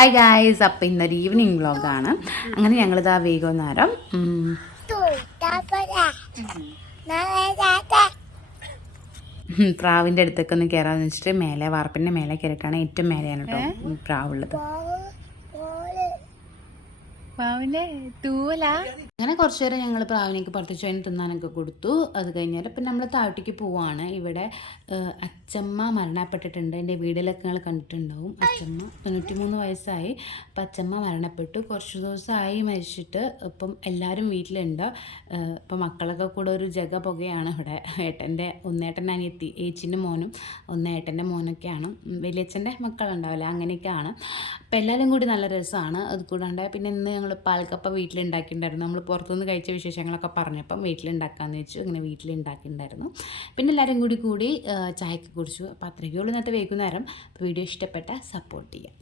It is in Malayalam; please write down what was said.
ഹായ് ഗായ്സ്, അപ്പം ഇന്നൊരു ഈവനിങ് വ്ളോഗാണ്. അങ്ങനെ ഞങ്ങളിതാ വൈകുന്നേരം പ്രാവിൻ്റെ അടുത്തേക്ക് ഒന്ന് കയറാമെന്ന് വെച്ചിട്ട് മേലെ വാർപ്പിൻ്റെ മേലെ കയറിയിട്ടാണ്. ഏറ്റവും മേലെയാണ് കേട്ടോ പ്രാവുള്ളത്. പ്രാവിന്റെ തൂവലാ. അങ്ങനെ കുറച്ച് നേരം ഞങ്ങൾ പ്രാവിനേക്ക് പുറത്തേക്ക് അതിന് തിന്നാനൊക്കെ കൊടുത്തു. അത് കഴിഞ്ഞാൽ ഇപ്പം നമ്മൾ താഴത്തേക്ക് പോവാണ്. ഇവിടെ അച്ചമ്മ മരണപ്പെട്ടിട്ടുണ്ട്. എൻ്റെ വീട്ടിലൊക്കെ നിങ്ങൾ കണ്ടിട്ടുണ്ടാവും. അച്ചമ്മ 93 വയസ്സായി. അപ്പം അച്ചമ്മ മരണപ്പെട്ടു. കുറച്ച് ദിവസമായി മരിച്ചിട്ട്. ഇപ്പം എല്ലാവരും വീട്ടിലുണ്ട്. ഇപ്പം മക്കളൊക്കെ കൂടെ ഒരു ജഗ പുകയാണ് ഇവിടെ. ഒന്നേട്ടൻ്റെ അനിയത്തി ഏച്ചിൻ്റെ മോനും ഒന്നേട്ടൻ്റെ മോനൊക്കെയാണ്. വലിയച്ഛൻ്റെ മക്കളുണ്ടാവില്ല, അങ്ങനെയൊക്കെയാണ്. അപ്പം എല്ലാവരും കൂടി നല്ല രസമാണ്. അത് കൂടാണ്ട് പിന്നെ ഇന്ന് ഞങ്ങൾ പാൽക്കപ്പ വീട്ടിലുണ്ടാക്കിയിട്ടുണ്ടായിരുന്നു. നമ്മൾ പുറത്തുനിന്ന് കഴിച്ച വിശേഷങ്ങളൊക്കെ പറഞ്ഞപ്പം വീട്ടിലുണ്ടാക്കാമെന്ന് വെച്ചു. അങ്ങനെ വീട്ടിലുണ്ടാക്കിയിട്ടുണ്ടായിരുന്നു. പിന്നെ എല്ലാവരും കൂടി ചായക്ക് കുടിച്ചു. അപ്പോൾ അത്രയ്ക്കുള്ളൂ ഇന്നത്തെ വൈകുന്നേരം. വീഡിയോ ഇഷ്ടപ്പെട്ട സപ്പോർട്ട് ചെയ്യാം.